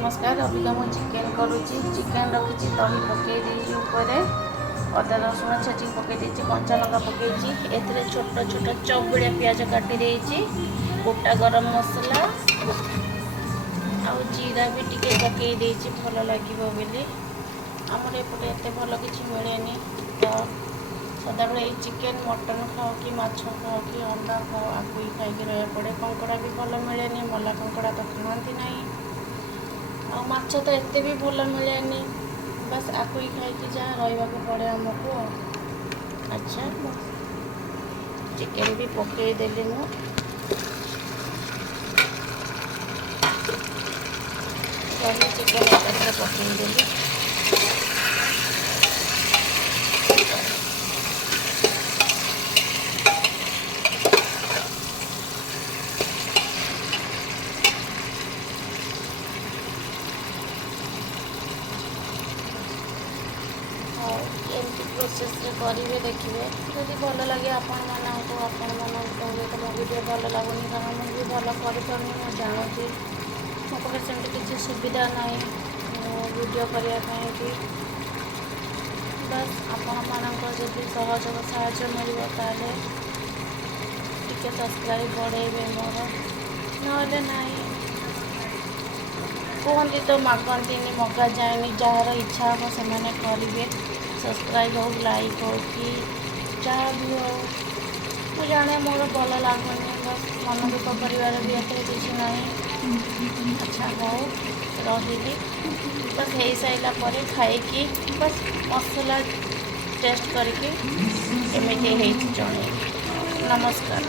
नमस्कार। अबिका मु chicken करुच्ची। Chicken रखी दही पकई ऊपर अदा रसुण छेचिक पकई कंचा लंका पकई ए छोट छोट चौगुड़िया पियाज काटी गोटा गरम मसला आ जीरा भी टिके पकई भल लगे बोली आमर एपटे एत भल कि मिले तो सदाबले ये चिकेन मटन खाओ कि माछ खाओ कि अंडा खाओ आपको ही खाई रहा पड़े। कंकड़ा भी भल मिले मला कंकड़ा तो खाती ना आ माछ तो एते भी भल मिले बस आपको ही खाई जहाँ रहा पड़े आमको। अच्छा चिकेन भी पकईदेली मु दही चिकेन एक पकईदेली एमती प्रोसेस करेंगे देखिए जदि भल लगे आपण मानी तो मो वीडियो भल लगुनि कारण मुझे भल कर मुझे जानुची मो पाखे सेमती किसी सुविधा ना वीडियो करने कि बस आपण मानक जदि सहयोग साहाय्य मिले ताले टिके सब्सक्राइब बढ़ेबे मोर ना कहती तो मागती मगा जाए जार इच्छा हम से करेंगे सब्सक्राइब हो लाइक हो कि जहाँ भी हो मुझे जाने मोर भल लगुनि बस मन दुख कर भी एत किसी ना। अच्छा हो रही बस हो सारा पर खाई बस मसला टेस्ट करके एमती जन नमस्कार।